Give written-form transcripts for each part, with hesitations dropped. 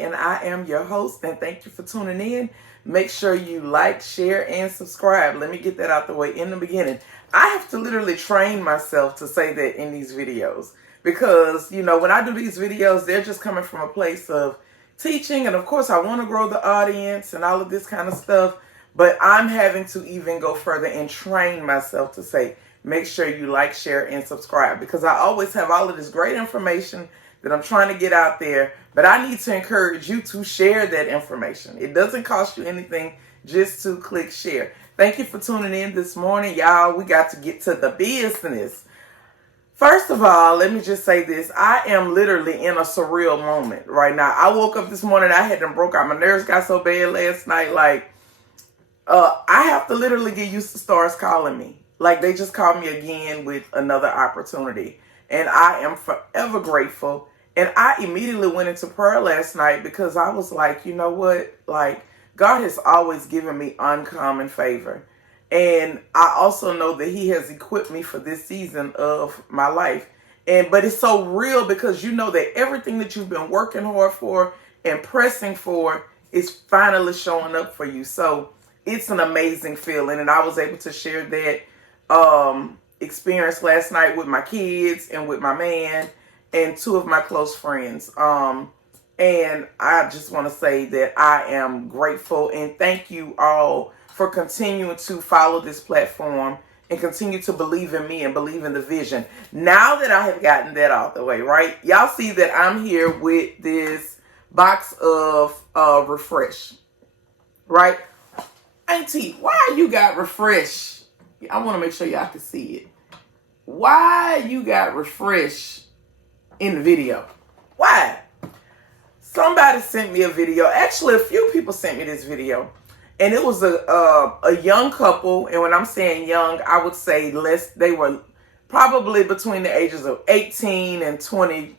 And I am your host, and thank you for tuning in. Make sure you like, share, and subscribe. Let me get that out the way in the beginning. I have to literally train myself to say that in these videos because, when I do these videos, they're just coming from a place of teaching, and of course, I want to grow the audience and all of this kind of stuff, but I'm having to even go further and train myself to say, make sure you like, share, and subscribe because I always have all of this great information that I'm trying to get out there, but I need to encourage you to share that information. It doesn't cost you anything just to click share. Thank you for tuning in this morning, y'all. We got to get to the business. First of all, let me just say this. I am literally in a surreal moment right now. I woke up this morning, I had them broke out. My nerves got so bad last night, I have to literally get used to stars calling me. Like, they just called me again with another opportunity. And I am forever grateful. And I immediately went into prayer last night because I was like, you know what? Like, God has always given me uncommon favor. And I also know that He has equipped me for this season of my life. But it's so real because you know that everything that you've been working hard for and pressing for is finally showing up for you. So it's an amazing feeling. And I was able to share that experience last night with my kids and with my man and two of my close friends. And I just want to say that I am grateful and thank you all for continuing to follow this platform and continue to believe in me and believe in the vision. Now that I have gotten that out the way, right? Y'all see that I'm here with this box of Refresh, right? Auntie, why you got Refresh? I want to make sure y'all can see it. Why you got Refresh in the video? Why? Somebody sent me a video. Actually, a few people sent me this video. And it was a young couple. And when I'm saying young, I would say they were probably between the ages of 18 and 22.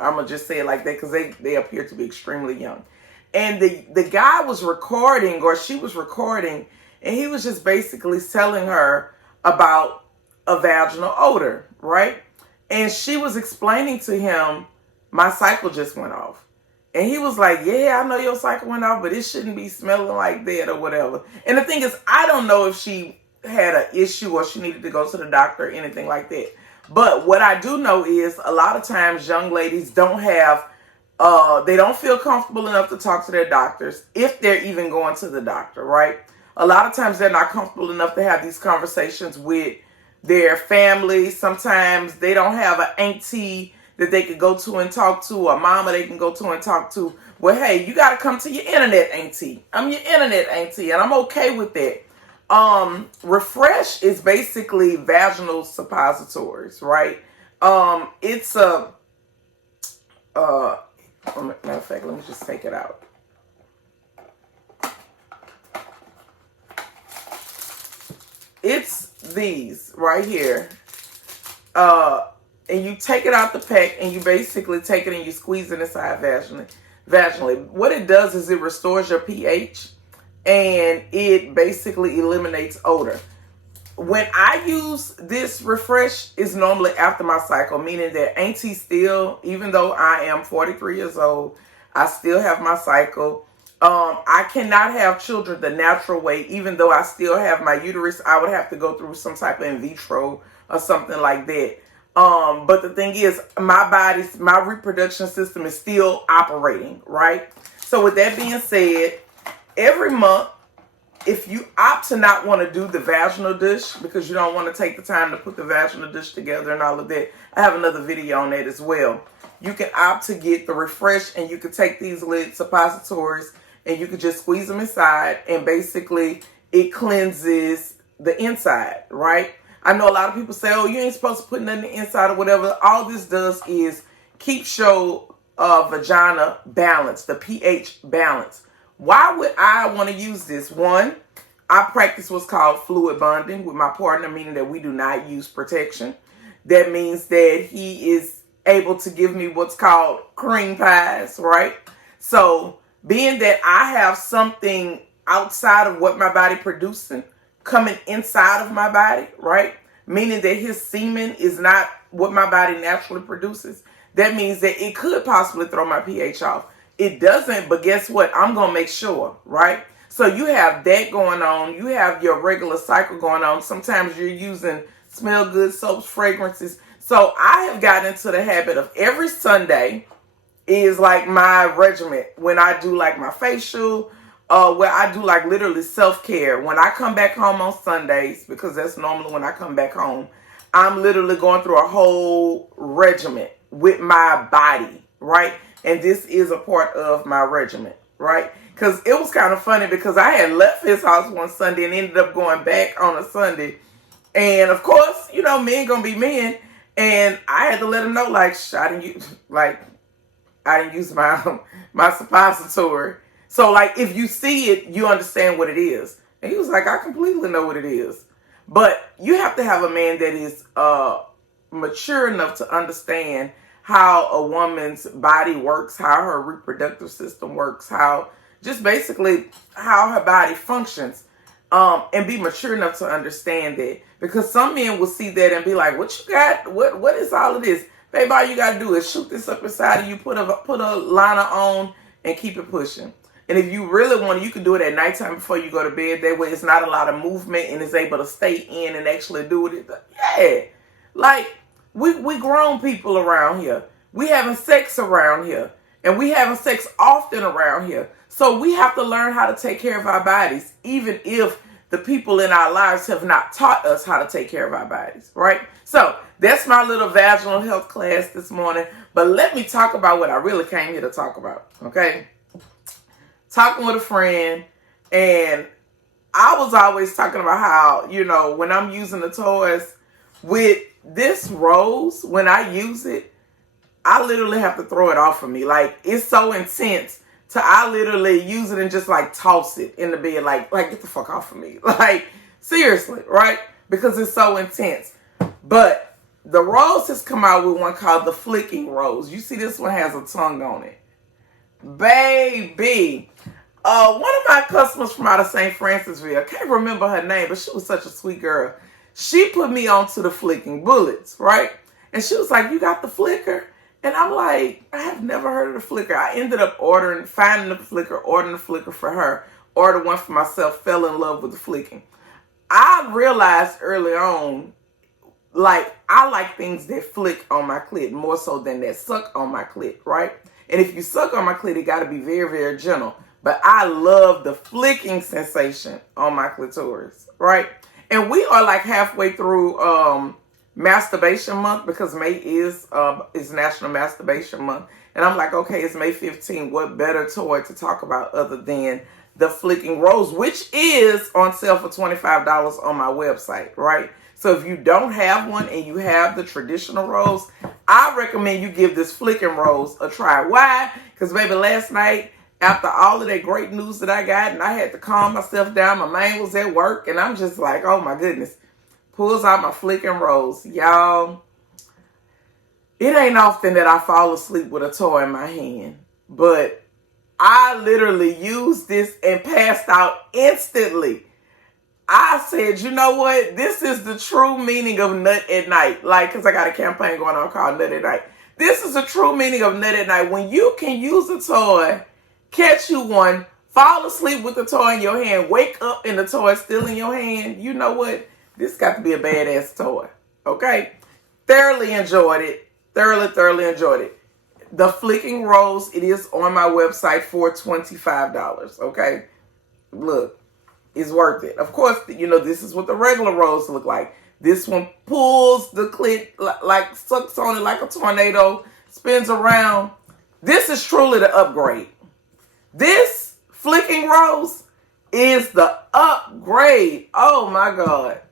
I'm going to just say it like that because they appear to be extremely young. And the guy was recording, or she was recording, and he was just basically telling her about a vaginal odor, right? And she was explaining to him, my cycle just went off. And he was like, yeah, I know your cycle went off, but it shouldn't be smelling like that or whatever. And the thing is, I don't know if she had an issue or she needed to go to the doctor or anything like that. But what I do know is a lot of times young ladies don't have, they don't feel comfortable enough to talk to their doctors if they're even going to the doctor, right? A lot of times they're not comfortable enough to have these conversations with their family. Sometimes they don't have an auntie that they could go to and talk to, a mama they can go to and talk to. Well, hey, you got to come to your internet auntie. I'm your internet auntie, and I'm okay with that. Refresh is basically vaginal suppositories, right? It's a, matter of fact, let me just take it out. It's these right here. And you take it out the pack and you basically take it and you squeeze it inside vaginally. What it does is it restores your pH and it basically eliminates odor. When I use this Refresh, it's normally after my cycle, meaning that auntie still, even though I am 43 years old, I still have my cycle. I cannot have children the natural way, even though I still have my uterus. I would have to go through some type of in vitro or something like that. But the thing is, my reproduction system is still operating, right? So with that being said, every month, if you opt to not want to do the vaginal dish because you don't want to take the time to put the vaginal dish together and all of that, I have another video on that as well. You can opt to get the Refresh and you can take these little suppositories and you can just squeeze them inside and basically it cleanses the inside, right? I know a lot of people say, oh, you ain't supposed to put nothing inside or whatever. All this does is keep your vagina balanced, the pH balance. Why would I want to use this? One, I practice what's called fluid bonding with my partner, meaning that we do not use protection. That means that he is able to give me what's called cream pies, right? So being that I have something outside of what my body producing coming inside of my body, right? Meaning that his semen is not what my body naturally produces. That means that it could possibly throw my pH off. it doesn't, but guess what? I'm going to make sure, right? So you have that going on. You have your regular cycle going on. Sometimes you're using smell good soaps, fragrances. So I have gotten into the habit of every Sunday is like my regiment when I do like my facial, where I do like literally self-care. When I come back home on Sundays, because that's normally when I come back home, I'm literally going through a whole regiment with my body, right? And this is a part of my regiment, right? Because it was kind of funny because I had left his house one Sunday and ended up going back on a Sunday. And of course, you know, men gonna be men. And I had to let him know, like, I didn't use my suppository. So, like, if you see it, you understand what it is. And he was like, I completely know what it is. But you have to have a man that is mature enough to understand how a woman's body works, how her reproductive system works, how just basically how her body functions, and be mature enough to understand that. Because some men will see that and be like, what you got? What is all of this? Baby, all you got to do is shoot this up inside of you, put a liner on, and keep it pushing. And if you really want to, you can do it at nighttime before you go to bed. That way it's not a lot of movement and it's able to stay in and actually do it. Yeah. Like, we grown people around here. We having sex around here. And we having sex often around here. So we have to learn how to take care of our bodies, even if the people in our lives have not taught us how to take care of our bodies, right? So that's my little vaginal health class this morning. But let me talk about what I really came here to talk about, okay? Talking with a friend, and I was always talking about how, you know, when I'm using the toys with this rose, when I use it, I literally have to throw it off of me. Like, it's so intense to I literally use it and just like toss it in the bed, like get the fuck off of me. Like, seriously, right? Because it's so intense. But the rose has come out with one called the Flicking Rose. You see, this one has a tongue on it. Baby. One of my customers from out of St. Francisville, I can't remember her name, but she was such a sweet girl. She put me onto the Flicking Bullets, right? And she was like, you got the flicker? And I'm like, I have never heard of the flicker. I ended up finding the flicker, ordering the flicker for her, ordered one for myself, fell in love with the flicking. I realized early on, like, I like things that flick on my clit more so than that suck on my clit, right? And if you suck on my clit, it got to be very, very gentle. But I love the flicking sensation on my clitoris, right? And we are like halfway through masturbation month, because May is National Masturbation Month. And I'm like, okay, it's May 15th. What better toy to talk about other than the Flicking Rose, which is on sale for $25 on my website, right? So if you don't have one and you have the traditional rose, I recommend you give this Flicking Rose a try. Why? Because, baby, last night, after all of that great news that I got, and I had to calm myself down, my man was at work, and I'm just like, oh my goodness. Pulls out my Flicking Rose. Y'all, it ain't often that I fall asleep with a toy in my hand, but I literally used this and passed out instantly. I said, you know what? This is the true meaning of nut at night. Like, because I got a campaign going on called Nut at Night. This is the true meaning of nut at night. When you can use a toy, catch you one, fall asleep with the toy in your hand, wake up and the toy is still in your hand, you know what? This got to be a badass toy, okay? Thoroughly enjoyed it. Thoroughly enjoyed it. The Flicking Rose, it is on my website for $25, okay? Look, it's worth it. Of course, you know, this is what the regular rose look like. This one pulls the clit, like sucks on it like a tornado, spins around. This is truly the upgrade. This Flicking Rose is the upgrade. Oh, my God.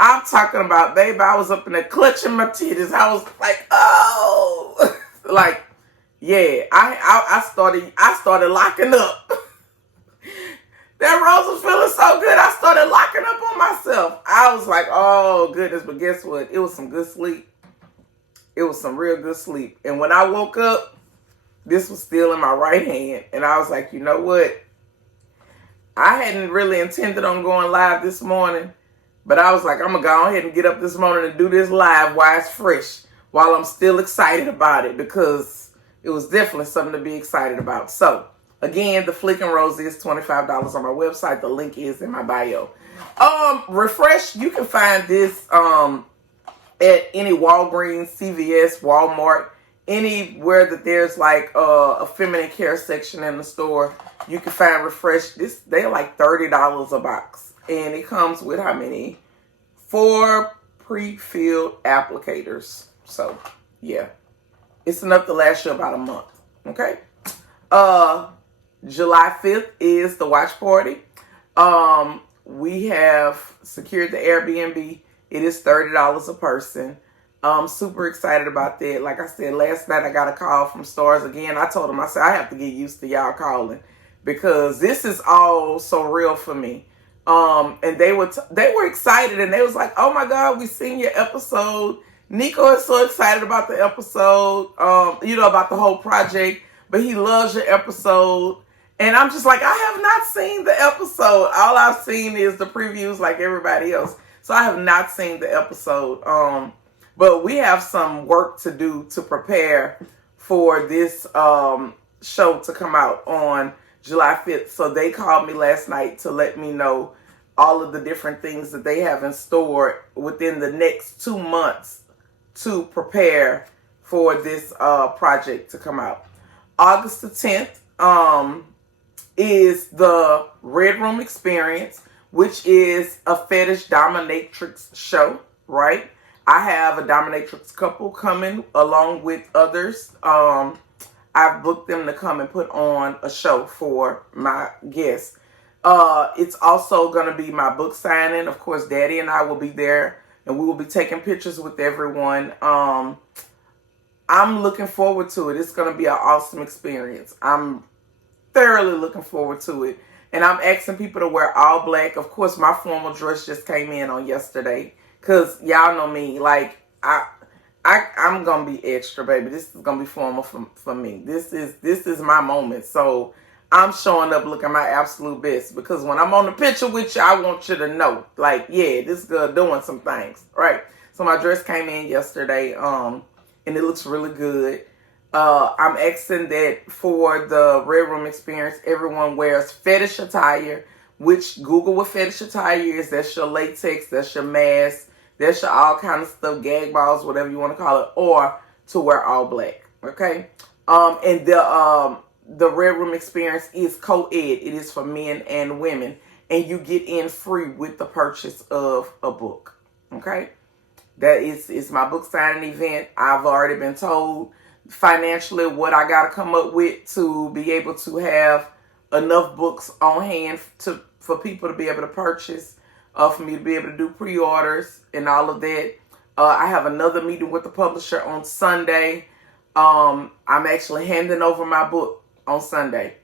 I'm talking about, baby, I was up in there clutching my titties. I was like, oh, like, yeah, I started locking up. That rose was feeling so good, I started locking up on myself. I was like, oh, goodness, but guess what? It was some good sleep. It was some real good sleep. And when I woke up, this was still in my right hand. And I was like, you know what? I hadn't really intended on going live this morning, but I was like, I'm going to go ahead and get up this morning and do this live while it's fresh, while I'm still excited about it, because it was definitely something to be excited about. So again, the Flick and Rose is $25 on my website. The link is in my bio. Refresh, you can find this at any Walgreens, CVS, Walmart, anywhere that there's like a feminine care section in the store. You can find Refresh. They're like $30 a box, and it comes with how many? 4 pre-filled applicators. So yeah, it's enough to last you about a month. Okay. July 5th is the watch party. We have secured the Airbnb. It is $30 a person. I'm super excited about that. Like I said, last night I got a call from Stars again. I told them, I said, I have to get used to y'all calling because this is all so real for me. And they were excited, and they was like, oh my God, we seen your episode. Nico is so excited about the episode, about the whole project, but he loves your episode. And I'm just like, I have not seen the episode. All I've seen is the previews like everybody else. So I have not seen the episode. But we have some work to do to prepare for this show to come out on July 5th. So they called me last night to let me know all of the different things that they have in store within the next 2 months to prepare for this project to come out. August the 10th is the Red Room Experience, which is a fetish dominatrix show, right? I have a dominatrix couple coming along with others. I've booked them to come and put on a show for my guests. It's also going to be my book signing. Of course, Daddy and I will be there, and we will be taking pictures with everyone. I'm looking forward to it. It's going to be an awesome experience. I'm thoroughly looking forward to it. And I'm asking people to wear all black. Of course, my formal dress just came in on yesterday. Because y'all know me. Like, I'm going to be extra, baby. This is going to be formal for me. This is my moment. So I'm showing up looking my absolute best. Because when I'm on the picture with you, I want you to know. Like, yeah, this girl doing some things. Right? So my dress came in yesterday. And it looks really good. I'm asking that for the Red Room Experience, everyone wears fetish attire, which Google what fetish attire is. That's your latex, that's your mask, that's your all kind of stuff, gag balls, whatever you want to call it, or to wear all black. Okay. And the Red Room Experience is co-ed. It is for men and women, and you get in free with the purchase of a book. Okay. That is my book signing event. I've already been told financially what I got to come up with to be able to have enough books on hand for people to be able to purchase, for me to be able to do pre-orders and all of that. I have another meeting with the publisher on Sunday. I'm actually handing over my book on Sunday.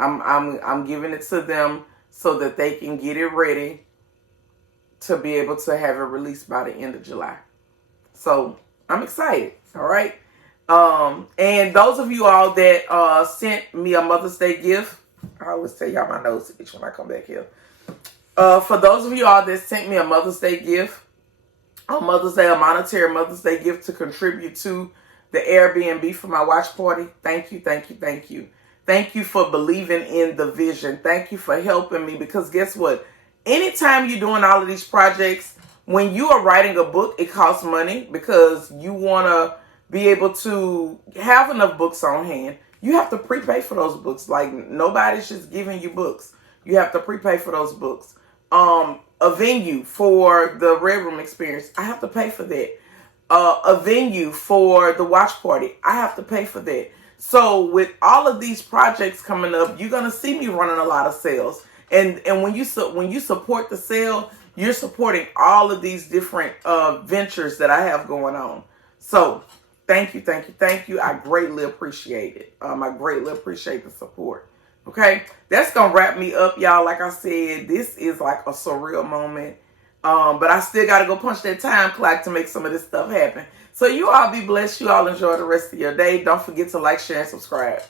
I'm giving it to them so that they can get it ready to be able to have it released by the end of July. So I'm excited. All right. And those of you all that sent me a Mother's Day gift, I always tell y'all my nose itch when I come back here. For those of you all that sent me a Mother's Day gift, on Mother's Day, a monetary Mother's Day gift to contribute to the Airbnb for my watch party, thank you, thank you, thank you. Thank you for believing in the vision. Thank you for helping me, because guess what? Anytime you're doing all of these projects, when you are writing a book, it costs money because you want to be able to have enough books on hand. You have to prepay for those books. Like, nobody's just giving you books. You have to prepay for those books. A venue for the Red Room Experience, I have to pay for that. A venue for the watch party, I have to pay for that. So with all of these projects coming up, you're going to see me running a lot of sales. And when you support the sale, you're supporting all of these different ventures that I have going on. So thank you, thank you, thank you. I greatly appreciate it. I greatly appreciate the support. Okay, that's going to wrap me up, y'all. Like I said, this is like a surreal moment. But I still got to go punch that time clock to make some of this stuff happen. So you all be blessed. You all enjoy the rest of your day. Don't forget to like, share, and subscribe.